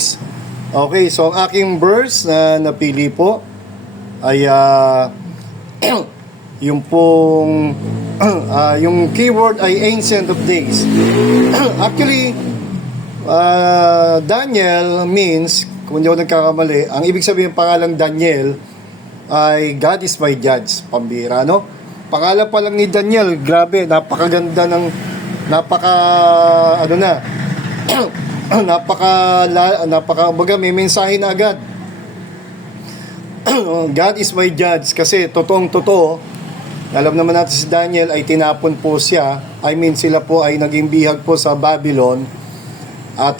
days. Okay, so ang aking verse na napili po ay yung pong yung keyword ay Ancient of Days. Actually, Daniel means, kung hindi ako nagkakamali, ang ibig sabihin ng pangalang Daniel ay God is my judge. Pambira, no? Pangalan pa lang ni Daniel, grabe, napakaganda ng baga may mensahe na agad. God is my judge, kasi totoong totoo. Alam naman natin si Daniel ay tinapon po siya. I mean, sila po ay naging bihag po sa Babylon. At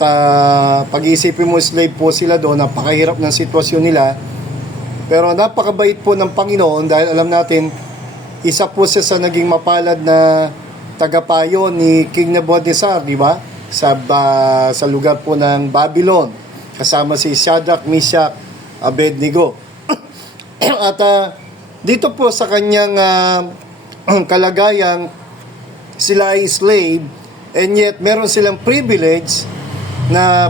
pag-iisipin mo, slave po sila doon, napakahirap ng sitwasyon nila. Pero napakabait po ng Panginoon, dahil alam natin, isa po siya sa naging mapalad na tagapayo ni King Nebuchadnezzar, di ba? Sa lugar po ng Babylon, kasama si Shadrach, Meshach, Abednego. At dito po sa kanyang kalagayang sila ay slave, and yet meron silang privilege na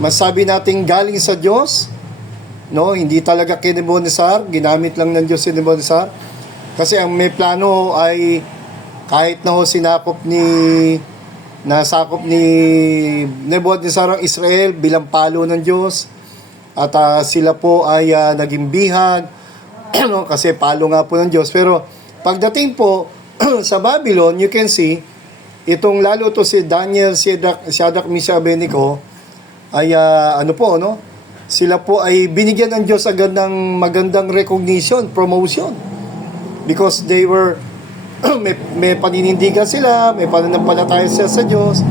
masabi natin galing sa Diyos, no? Hindi talaga kay Nebuchadnezzar, ginamit lang ng Diyos si Nebuchadnezzar, kasi ang may plano ay kahit na sinakop ni Nebuchadnezzar ang Israel bilang palo ng Diyos, at sila po ay naging bihag, kasi palo nga po ng Diyos. Pero pagdating po sa Babylon, you can see, itong lalo to si Daniel, Shadrach, Meshach, Abednego, ay sila po ay binigyan ng Diyos agad ng magandang recognition, promotion, because they were may paninindigan sila, may pananampalataya sila sa Diyos.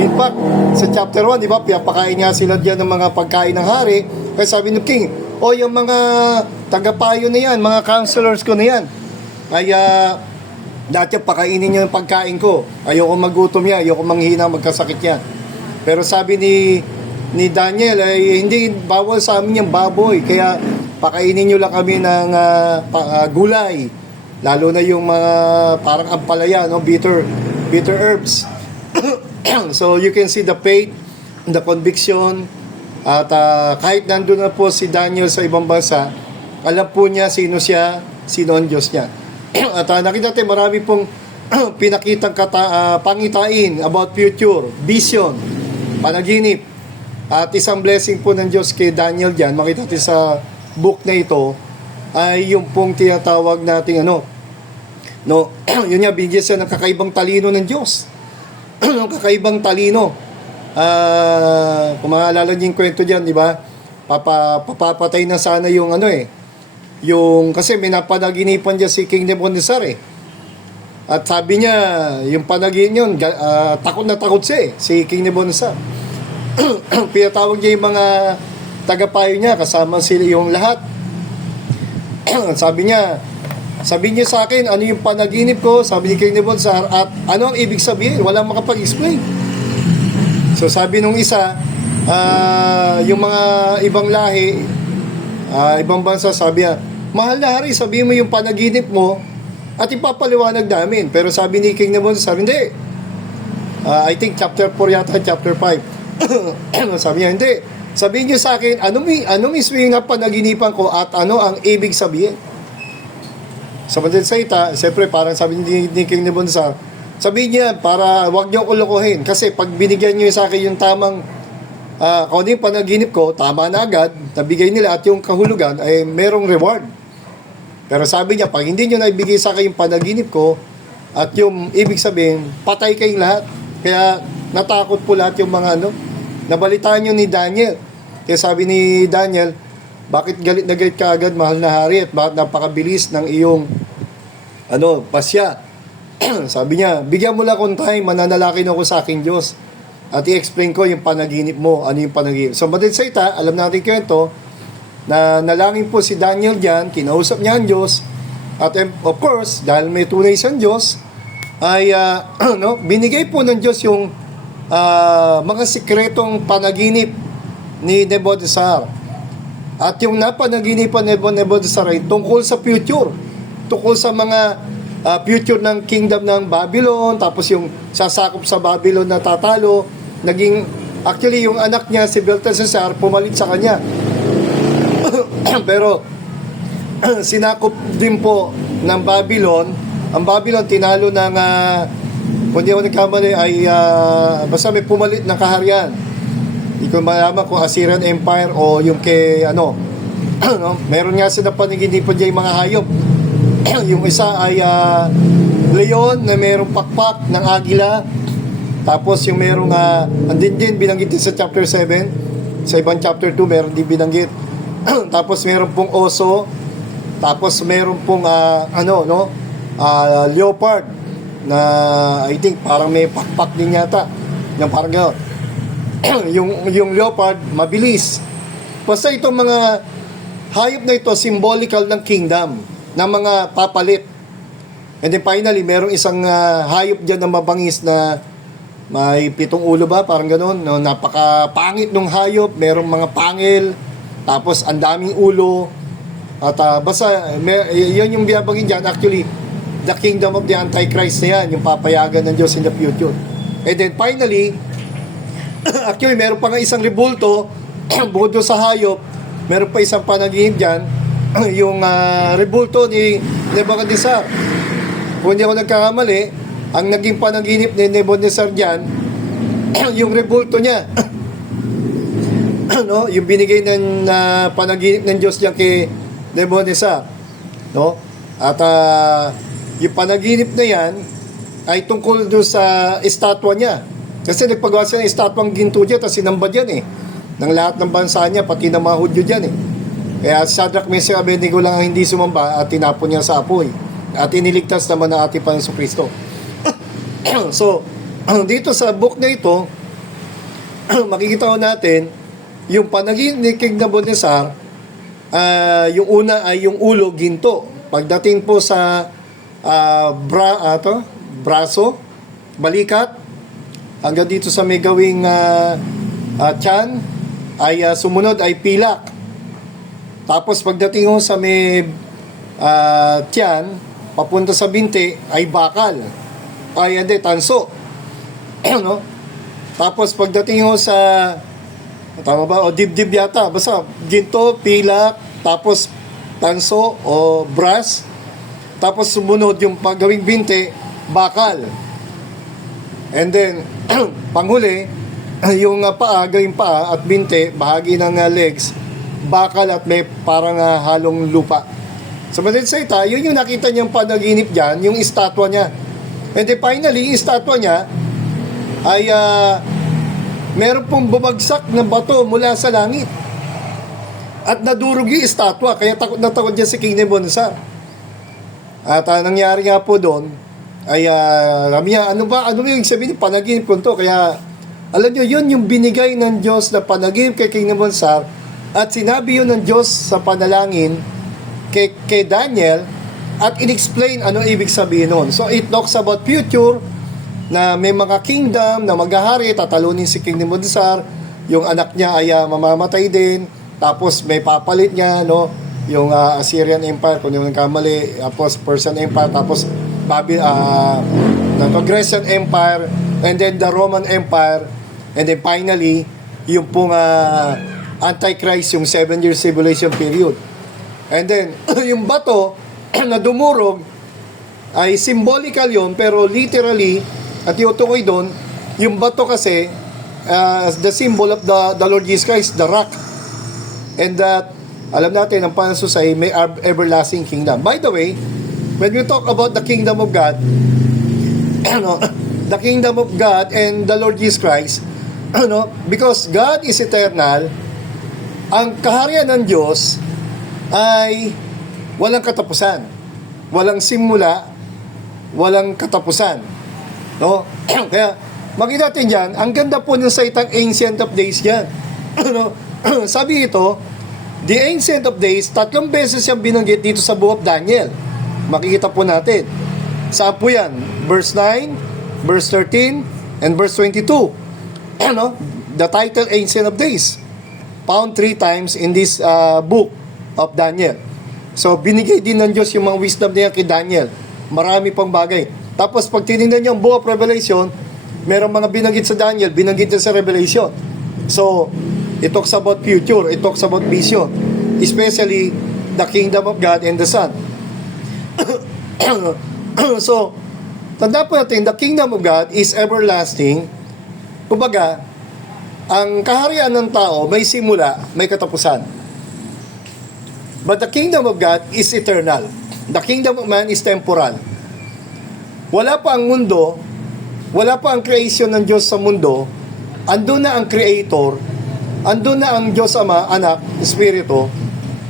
In fact, sa chapter 1, di ba, pinapakain nga sila diyan ng mga pagkain ng hari. Kaya sabi ng king, yung mga tagapayo na yan, mga counselors ko na yan, ay dati pakainin nyo yung pagkain ko. Ayoko magutom yan, ayoko manghina, magkasakit yan. Pero sabi ni Daniel, ay hindi bawal sa amin yung baboy, kaya pakainin nyo lang kami ng gulay. Lalo na yung mga parang ampalaya, no? bitter herbs. So you can see the faith, the conviction, at kahit nandun na po si Daniel sa ibang bansa, alam po niya sino siya, sino ang Diyos niya. At nakita natin marami pong pinakitang pangitain about future, vision, panaginip. At isang blessing po ng Diyos kay Daniel dyan, makita natin sa book na ito, ay yung pong tinatawag nating yun nga, bigyan siya ng kakaibang talino ng Diyos. Ng kakaibang talino. Kung maalala niyo yung kwento dyan, di ba? Papapatay na sana yung kasi may napanaginipan dyan si King Nebuchadnezzar At sabi niya, yung panagin yun, takot na takot siya si King Nebuchadnezzar. Pinatawag niya yung mga tagapayo niya, kasama sila yung lahat. Sabi niya sa akin, ano yung panaginip ko? Sabi ni King Nebuchadnezzar, at ano ang ibig sabihin? Walang makapag-explain. So sabi nung isa, yung mga ibang lahi, ibang bansa, sabi niya, mahal na hari, sabihin mo yung panaginip mo at ipapaliwanag namin. Pero sabi ni King Nebuchadnezzar, hindi. I think chapter 4 yata, chapter 5. Sabi niya, hindi. Sabihin niyo sa akin, ano mismo yung panaginipan ko at ano ang ibig sabihin? Sa madaling salita, siyempre parang sabi ni King Nebuchadnezzar, sabihin niya para wag niyo ako lokohin, kasi pag binigyan niyo sa akin yung tamang kung ano yung panaginip ko, tama na agad, nabigay nila, at yung kahulugan ay merong reward. Pero sabi niya, pag hindi niyo naibigay sa akin yung panaginip ko at yung ibig sabihin, patay kayong lahat. Kaya natakot po lahat yung mga nabalitaan niyo ni Daniel. Kaya sabi ni Daniel, bakit galit na galit ka agad, mahal na hari, at bakit napakabilis ng iyong pasya? Sabi niya, bigyan mo lang akong time, mananalangin ako sa aking Diyos at i-explain ko yung panaginip mo, ano yung panaginip. So madaling salita, alam natin kwento na nalangin po si Daniel diyan, kinausap niya ang Diyos, at of course, dahil may tunay siyang Diyos, ay binigay po ng Diyos yung mga sikretong panaginip ni Nebuchadnezzar. At yung napanaginipan ni Nebuchadnezzar ay tungkol sa future, tungkol sa mga future ng kingdom ng Babylon, tapos yung sasakop sa Babylon na tatalo, naging Actually, yung anak niya, si Belteshazzar, pumalit sa kanya. Pero, sinakop din po ng Babylon. Ang Babylon, tinalo ng, kung di ako nagkamali, ay, basta may pumalit ng kaharian. Hindi ko malaman kung Assyrian Empire o yung kay, no? Meron nga sila paniginipan dyan yung mga hayop. Yung isa ay, leon na merong pakpak ng agila. Tapos yung merong, andin din, binanggit din sa chapter 7. Sa ibang chapter 2, meron din binanggit. Tapos meron pong oso. Tapos meron pong, leopard. Na, I think, parang may pakpak din yata. Yung parang gano'n. yung leopard, mabilis. Basta itong mga hayop na ito, symbolical ng kingdom. Ng mga papalit. And then finally, merong isang hayop dyan na mabangis na may 7 ulo ba? Parang gano'n. No? Napakapangit ng hayop. Merong mga pangil. Tapos, ang daming ulo. At basta, yun yung biyabangin dyan. Actually, the kingdom of the Antichrist na yan. Yung papayagan ng Diyos in the future. And then finally, actually, meron pa nga isang rebulto. Bukod doon sa hayop, meron pa isang panaginip dyan. Yung rebulto ni Nebuchadnezzar. Kung hindi ako nagkakamali, ang naging panaginip ni Nebuchadnezzar dyan, yung rebulto niya. No? Yung binigay ng panaginip ng Diyos dyan kay Nebuchadnezzar. No? At yung panaginip na yan ay tungkol doon sa estatwa niya. Kasi nagpagawa siya ng estatwang ginto dyan, tapos sinamba dyan ng lahat ng bansa niya, pati ng mga Hudyo dyan Kaya Shadrach, Meshach, Abednego lang ang hindi sumamba at tinapon niya sa apoy. At iniligtas naman ng ating Panginoong Kristo. So, dito sa book na ito, makikita ko natin yung panaginip ni King Nebuchadnezzar. Yung una ay yung ulo, ginto. Pagdating po sa braso, balikat, hanggang dito sa may gawing tiyan, ay sumunod ay pilak. Tapos pagdating ho sa may tiyan, papunta sa binti, ay bakal. Ay, hindi, tanso. No? Tapos pagdating ho sa, tama ba? O dibdib yata. Basta ginto, pilak, tapos tanso o brass. Tapos sumunod yung paggawing binti, bakal. And then, panghuli, yung paa, gawing paa at binti, bahagi ng legs, bakal at may parang halong lupa. So, madalit salita, yun yung nakita niyang panaginip dyan, yung estatwa niya. And then finally, yung estatwa niya ay meron pong bumagsak na bato mula sa langit. At nadurog yung estatwa, kaya takot na takot dyan si King Nebuchadnezzar. At nangyari nga po doon, ay sabi niya, ano yung sabihin, panaginip ko to? Kaya, alam niyo, yun yung binigay ng Diyos na panaginip kay King Nebuchadnezzar, at sinabi yun ng Diyos sa panalangin kay Daniel, at in-explain ano ibig sabihin nun. So, it talks about future, na may mga kingdom na maghahari, tatalunin si King Nebuchadnezzar, yung anak niya ay mamamatay din, tapos may papalit niya, no? Yung Assyrian Empire, kung yung kamali, tapos Persian Empire, tapos the Grecian Empire, and then the Roman Empire, and then finally, yung pong Antichrist, yung 7 years tribulation period. And then, yung bato na dumurog, ay symbolical yun, pero literally, at iutukoy doon, yung bato kasi, the symbol of the Lord Jesus Christ, the rock. And that, alam natin, ang pansus ay may everlasting kingdom. By the way, when we talk about the kingdom of God, the kingdom of God and the Lord Jesus Christ, because God is eternal, ang kaharian ng Diyos ay walang katapusan. Walang simula, walang katapusan. No? Kaya, makita natin dyan, ang ganda po ng salitang Ancient of Days yan. Sabi ito, the Ancient of Days, 3 beses siyang binanggit dito sa Book of Daniel. Makikita po natin. Saan po yan? Verse 9, verse 13, and verse 22. The title Ancient of Days, found 3 times in this book of Daniel. So, binigay din ng Diyos yung mga wisdom niya kay Daniel. Marami pang bagay. Tapos, pag tinignan niyo ang Book of Revelation, merong mga binanggit sa Daniel, binanggit din sa Revelation. So, it talks about future, it talks about vision, especially the kingdom of God and the Son. So, tanda po natin, the kingdom of God is everlasting. Kumbaga, ang kaharian ng tao may simula, may katapusan. But the kingdom of God is eternal. The kingdom of man is temporal. Wala pa ang mundo, wala pa ang creation ng Diyos sa mundo, andun na ang Creator, andun na ang Diyos Ama, Anak, Espiritu,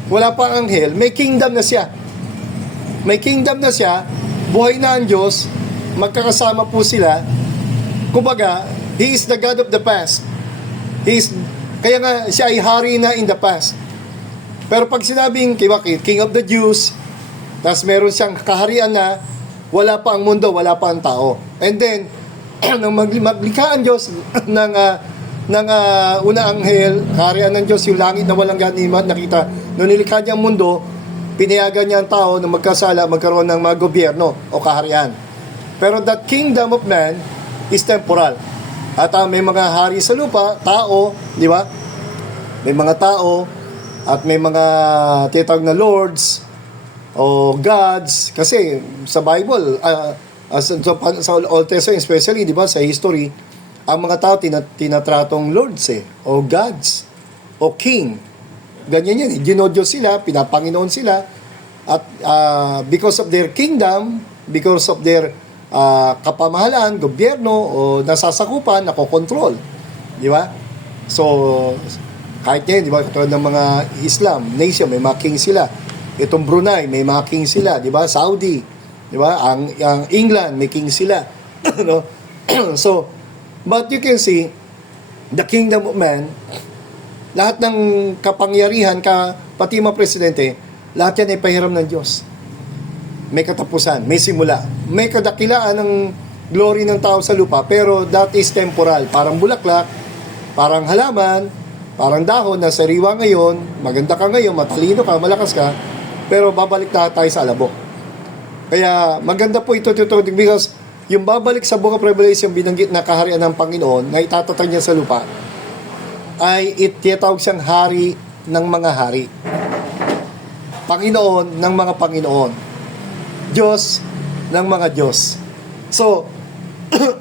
wala pa ang anghel, may kingdom na siya. May kingdom na siya, buhay na ang Diyos, magkakasama po sila. Kumbaga, He is the God of the past. Kaya nga, siya ay hari na in the past. Pero pag sinabing, King of the Jews, tapos meron siyang kaharian na, wala pa ang mundo, wala pa ang tao. And then, nang maglikha ang Diyos ng una anghel, kaharian ng Diyos, yung langit na walang ganima nakita, nung nilikha niya ang mundo, pinayagan niya ang tao na magkasala, magkaroon ng mga gobyerno o kaharian. Pero that kingdom of man is temporal. At may mga hari sa lupa, tao, di ba? May mga tao, at may mga tinatawag na lords, o gods, kasi sa Bible, sa Old Testament especially, di ba, sa history, ang mga tao tinatratong lords o gods, o king. Ganyan yan, Diyos sila, pinapanginoon sila, at because of their kingdom, because of their kapamahalan, gobyerno, o nasasakupan, nakokontrol. Di ba? So, kahit ngayon, di ba, katulad ng mga Islam, nation, may mga king sila. Itong Brunei, may mga king sila, di ba? Saudi, di ba? Ang England, may king sila. No? So, but you can see, the kingdom of man, lahat ng kapangyarihan, pati mga presidente, lahat yan ay pahiram ng Diyos. May katapusan, may simula. May kadakilaan ng glory ng tao sa lupa, pero that is temporal. Parang bulaklak, parang halaman, parang dahon na sariwa ngayon, maganda ka ngayon, matalino ka, malakas ka, pero babalik na tayo sa alabok. Kaya maganda po ito because yung babalik sa Book of Revelation, binanggit na kaharian ng Panginoon na itatatag niya sa lupa, ay itiyatawag siyang hari ng mga hari. Panginoon ng mga Panginoon. Diyos ng mga Diyos. So,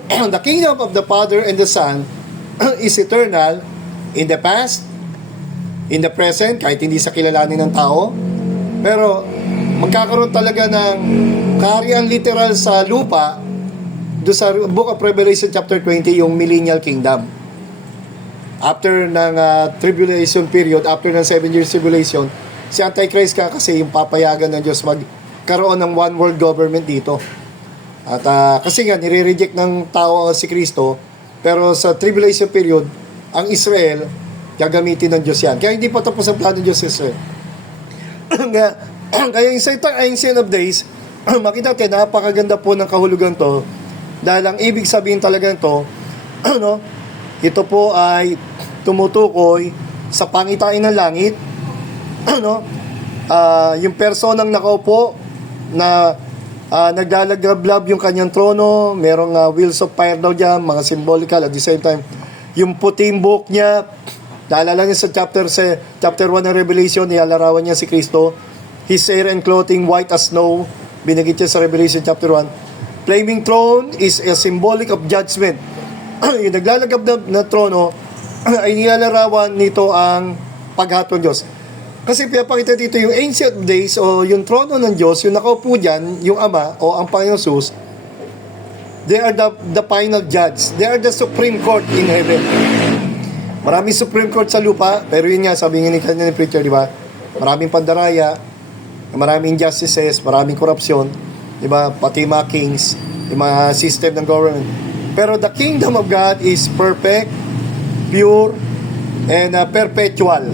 the kingdom of the Father and the Son is eternal in the past, in the present, kahit hindi sa kilalanin ng tao, pero magkakaroon talaga ng kaharian literal sa lupa do sa Book of Revelation chapter 20, yung millennial kingdom. After ng tribulation period, after ng 7 years tribulation, si Antichrist ka kasi yung papayagan ng Diyos magkaroon ng one world government dito. At kasi nga, nire-reject ng tao si Kristo, pero sa tribulation period, ang Israel, gagamitin ng Diyos yan. Kaya hindi pa tapos ang plano ng Diyos sa Israel. Kaya yung Satan Ancient of Days, makita natin, napakaganda po ng kahulugan to, dahil ang ibig sabihin talaga nito, no, ito po ay tumutukoy sa pangitain ng langit, no, yung personang nakaupo na naglalagablab yung kanyang trono, merong wheels of fire daw dyan, mga symbolical, at the same time, yung puting buhok niya, naalala niya sa chapter 1 ng Revelation, nilalarawan niya si Kristo, his hair and clothing white as snow, binagit niya sa Revelation chapter 1. Flaming throne is a symbolic of judgment. Yung naglalagab na trono, ay nilalarawan nito ang paghatol ng Diyos. Kasi pinapakita dito yung ancient days o yung trono ng Diyos, yung nakaupo dyan, yung Ama o ang Panginoon Jesus, they are the final judge. They are the Supreme Court in heaven. Maraming Supreme Court sa lupa, pero yun nga, sabi nga ni kanina ni preacher, di ba? Maraming pandaraya, maraming injustices, maraming korupsyon, di ba? Pati mga kings, yung mga system ng government. Pero the kingdom of God is perfect, pure, and perpetual.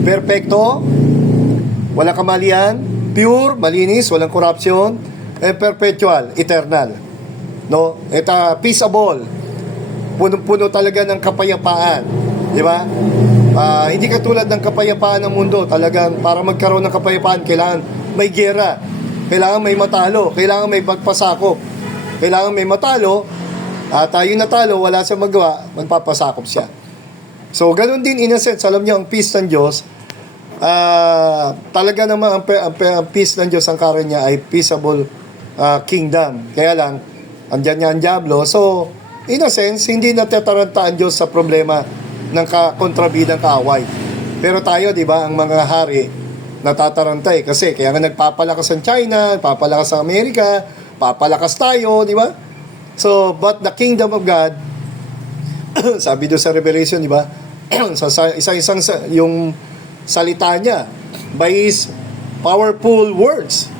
Perfecto, walang kamalian, pure, malinis, walang corruption, and perpetual, eternal. No? Ito, peaceable. Puno-puno talaga ng kapayapaan. Di ba? Hindi katulad ng kapayapaan ng mundo. Talagang para magkaroon ng kapayapaan, kailangan may giyera. Kailangan may matalo. Kailangan may pagpasakop. Kailangan may matalo. At yung natalo, wala siyang magawa, magpapasakop siya. So, ganun din in a sense, alam niyo, ang peace ng Diyos, talaga naman ang peace ng Diyos, ang karon niya ay peaceable kingdom. Kaya lang, andyan niya ang Diablo. So, in a sense, hindi natataranta ang Diyos sa problema ng kontrabidang kaaway. Pero tayo, di ba, ang mga hari, natataranta kasi kaya nga nagpapalakas ang China, papalakas ang Amerika, papalakas tayo, di ba? So, but the kingdom of God, sabi doon sa Revelation, di ba? sa isang yung salita niya, by His powerful words.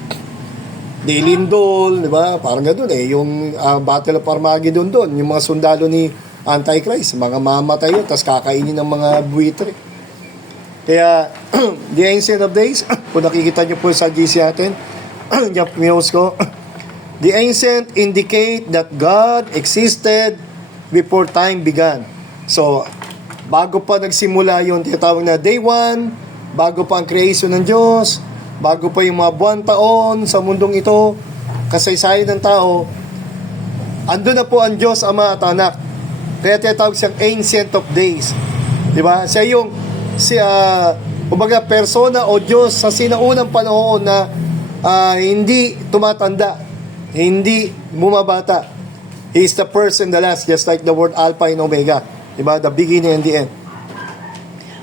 Dilindol, di ba? Parang gano'n yung Battle of Armageddon doon, yung mga sundalo ni Antichrist, mga mamatay yun, tapos kakainin ng mga buwitre. Kaya, the Ancient of Days, kung nakikita nyo po sa GC natin, yung news ko, the Ancient indicate that God existed before time began. So, bago pa nagsimula yung tinatawag na Day 1, bago pa ang creation ng Diyos, bago pa yung mga buwan taon sa mundong ito, kasaysayan ng tao, ando na po ang Diyos, Ama at Anak. Kaya tinatawag siyang Ancient of Days. Diba? Siya yung kumbaga persona o Diyos sa sinaunang panahon na hindi tumatanda, hindi bumabata. He is the first and the last, just like the word Alpha and Omega. Diba? The beginning and the end.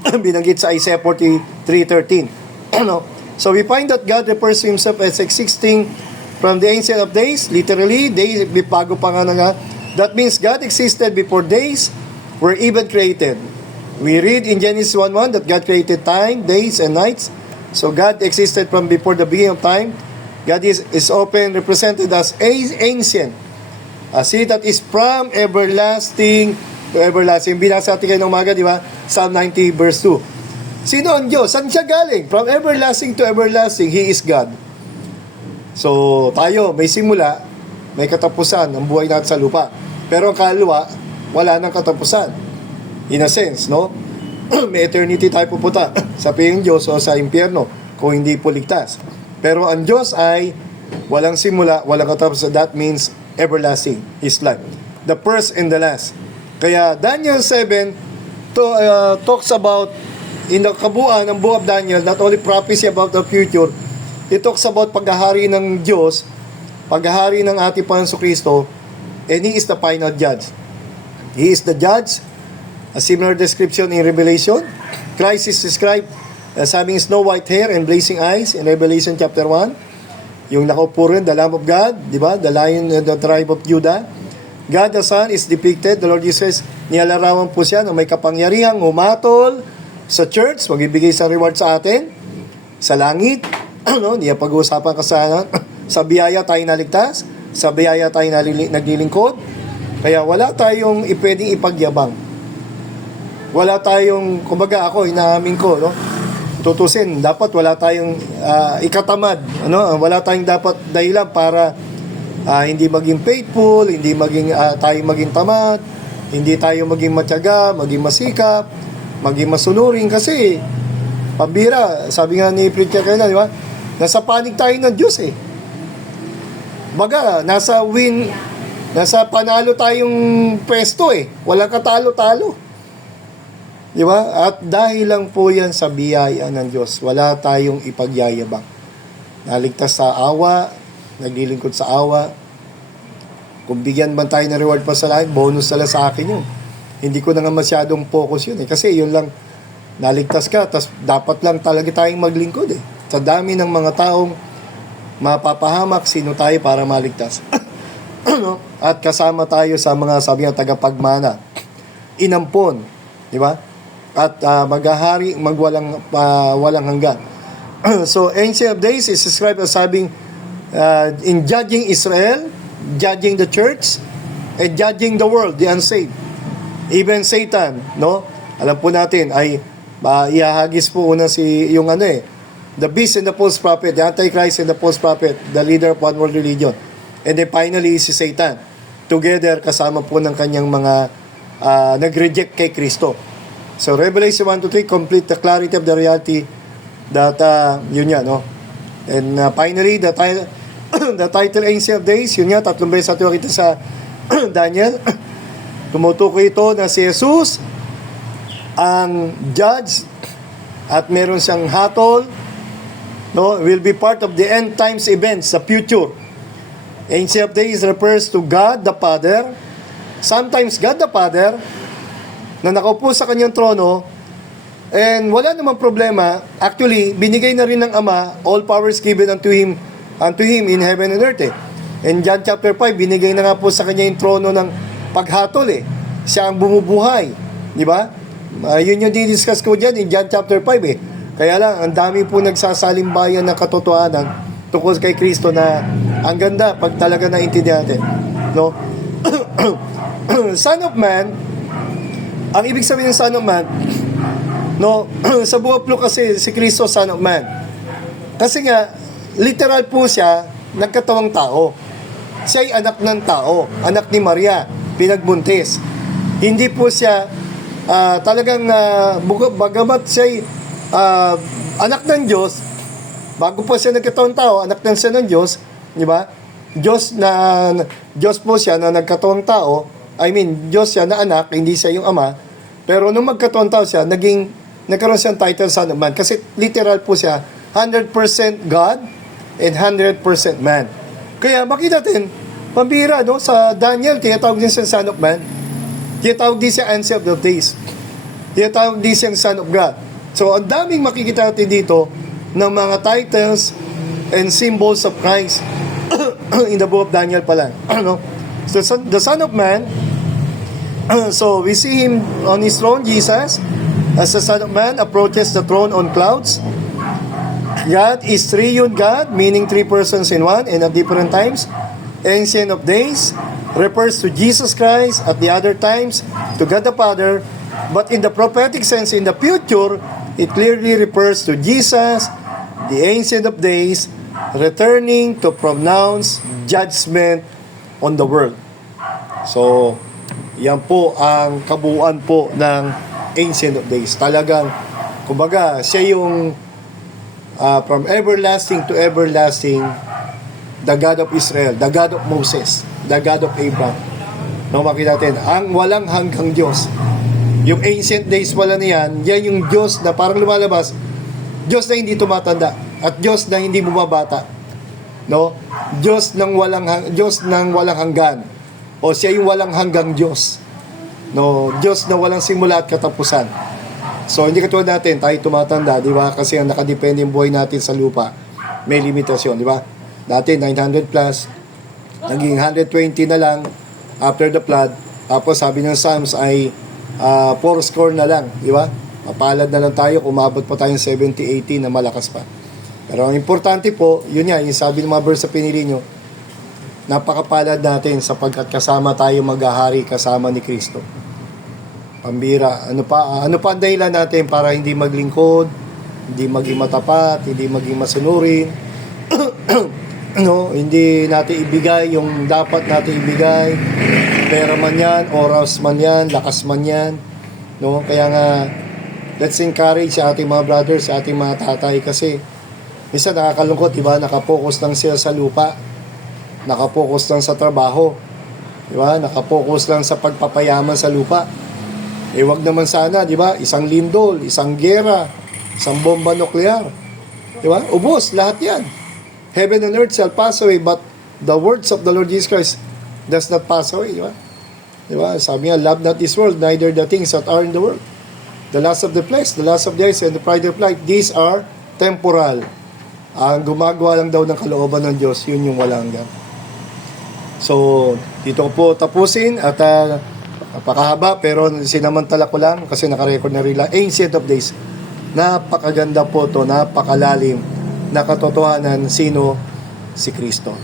Binanggit sa Isaiah 43:13. So we find that God refers to Himself as existing from the Ancient of Days, literally, days bago pa nga. That means God existed before days were even created. We read in Genesis 1:1 that God created time, days, and nights. So God existed from before the beginning of time. God is often represented as ancient, as He that is from everlasting to everlasting. Binasa natin kayo ng umaga, di ba? Psalm 90 verse 2. Sino ang Diyos? Saan siya galing? From everlasting to everlasting, He is God. So, tayo, may simula, may katapusan ang buhay natin sa lupa. Pero ang kaluluwa, wala nang katapusan. In a sense, no? May eternity tayo pupunta sa piyeng Diyos o sa impyerno kung hindi po ligtas. Pero ang Diyos ay walang simula, walang katapusan. That means everlasting, His life. The first and the last. Kaya Daniel 7 talks about, in the kabuuan ng book of Daniel, not only prophecy about the future, it talks about paghahari ng Diyos, paghahari ng ating Panginoon Kristo, and He is the final judge. He is the judge. A similar description in Revelation. Christ is described as having snow white hair and blazing eyes in Revelation chapter 1. Yung nakaupo rin, the Lamb of God, di ba? The Lion of the tribe of Judah. God the Son is depicted, the Lord Jesus, nilalarawan po siya na may kapangyarihang umatol sa church, magbibigay sa reward sa atin, sa langit, niya pag-uusapan kasalanan, sa biyaya tayo naligtas, sa biyaya tayo naglilingkod, kaya wala tayong pwedeng ipagyabang. Wala tayong, kumbaga ako, inaamin ko, no? Tutusin, dapat wala tayong ikatamad, wala tayong dapat dahilan para hindi maging faithful, hindi tayo maging tamad, hindi tayo maging matyaga, maging masikap, maging masunurin, kasi pambira, sabi nga ni preacher kayo na, di ba? Nasa panig tayo ng Diyos Baga, nasa panalo tayong pwesto walang katalo-talo. Di ba? At dahil lang po yan sa biyaya ng Diyos, wala tayong ipagyayabang. Naligtas sa awa, naglilingkod sa awa. Kung bigyan man tayo ng reward pa sa langit, bonus na lang sa akin yun. Hindi ko na nga masyadong focus yun Kasi yun lang, naligtas ka, tas dapat lang talaga tayong maglingkod Sa dami ng mga taong mapapahamak, sino tayo para maligtas? At kasama tayo sa mga sabi nga tagapagmana. Inampon, di ba? At maghahari, walang hanggan. So, Ancient of Days is described as having, in judging Israel, judging the church, and judging the world, the unsaved. Even Satan, no? Alam po natin, ay ihahagis po una yung the beast and the false prophet, the Antichrist and the false prophet, the leader of one world religion. And then finally, si Satan. Together, kasama po ng kanyang mga nag-reject kay Kristo. So, Revelation 1-3 complete the clarity of the reality that, yun yan, no? And finally, the title Ancient of Days, yun nga, 3 beses natin makita sa Daniel. Tumutukoy ito na si Jesus ang judge at meron siyang hatol, no, will be part of the end times events sa future. Ancient of Days refers to God the Father. Sometimes God the Father na nakaupo sa kanyang trono, and wala namang problema. Actually, binigay na rin ng Ama, all powers given unto Him in heaven and earth. In John chapter 5, binigay na nga po sa kanya yung trono ng paghatol Siya ang bumubuhay. Di ba? Yun yung didiscuss ko dyan in John chapter 5 Kaya lang, ang dami po nagsasalimbayan ng katotohanan tungkol kay Kristo na ang ganda pag talaga naintindihan natin. No? Son of Man, ang ibig sabihin ng Son of Man, no, sa buwaplo kasi si Kristo Son of Man. Kasi nga, literal po siya, nagkatawang tao. Siya ay anak ng tao, anak ni Maria, pinagbuntis. Hindi po siya talagang, bagamat siya ay anak ng Diyos, bago po siya nagkatawang tao, anak ng siya ng Diyos, di ba? Diyos po siya na nagkatawang tao, Diyos siya na anak, hindi siya yung ama. Pero nung magkatawang tao siya, nagkaroon siyang title Son of Man. Kasi literal po siya, 100% God and 100% man. Kaya makita natin, pambira, no? Sa Daniel, tinatawag din siya Son of Man. Tinatawag din siya Ancient of Days. Tinatawag din siya Son of God. So, ang daming makikita natin dito ng mga titles and symbols of Christ in the book of Daniel pala. So, the Son of Man, so we see Him on His throne, Jesus, as the Son of Man approaches the throne on clouds. God is triune God, meaning three persons in one and at different times. Ancient of Days refers to Jesus Christ, at the other times to God the Father. But in the prophetic sense, in the future, it clearly refers to Jesus, the Ancient of Days, returning to pronounce judgment on the world. So, yan po ang kabuuan po ng Ancient of Days. Talagang, kumbaga, siya yung from everlasting to everlasting, the God of Israel, the God of Moses, the God of Abraham. No, makita natin, ang walang hanggang Diyos. Yung Ancient Days wala na yan yung Diyos na parang lumalabas, Diyos na hindi tumatanda, at Diyos na hindi bumabata. No? Diyos ng walang hanggan. O siya yung walang hanggang Diyos. No, Diyos na walang simula at katapusan. So, hindi katulad natin, tayo tumatanda, di ba? Kasi ang nakadepende yung buhay natin sa lupa, may limitasyon, di ba? Dati, 900 plus, naging 120 na lang after the flood. Tapos, sabi ng Psalms ay 4 score na lang, di ba? Mapalad na lang tayo, umabot pa tayong 70-80 na malakas pa. Pero ang importante po, yun nga, yung sabi ng mga verse sa pinili nyo, napakapalad natin sapagkat kasama tayo maghahari kasama ni Kristo. Pambira, ano pa ang dahilan natin para hindi maglingkod, hindi maging matapat, hindi maging masunurin, no, hindi natin ibigay yung dapat natin ibigay, pera man yan, oras man yan, lakas man yan, no? Kaya nga, let's encourage sa ating mga brothers, sa ating mga tatay, kasi minsan nakakalungkot, diba? Nakapokus lang sila sa lupa, nakapokus lang sa trabaho, diba? Nakapokus lang sa pagpapayaman sa lupa. Wag naman sana, di ba? Isang lindol, isang gera, isang bomba nuklear. Di ba? Ubos, lahat yan. Heaven and earth shall pass away, but the words of the Lord Jesus Christ does not pass away, di ba? Di ba? Sabi nga, love not this world, neither the things that are in the world. The lust of the flesh, the lust of the eyes, and the pride of life, these are temporal. Ang gumagawa lang daw ng kalooban ng Diyos, yun yung walang hanggan. So, dito ko po tapusin at napakahaba, pero sinamantala ko lang kasi nakarecord na rin lang. Ancient of Days. Napakaganda po to, napakalalim na katotohanan sino si Kristo.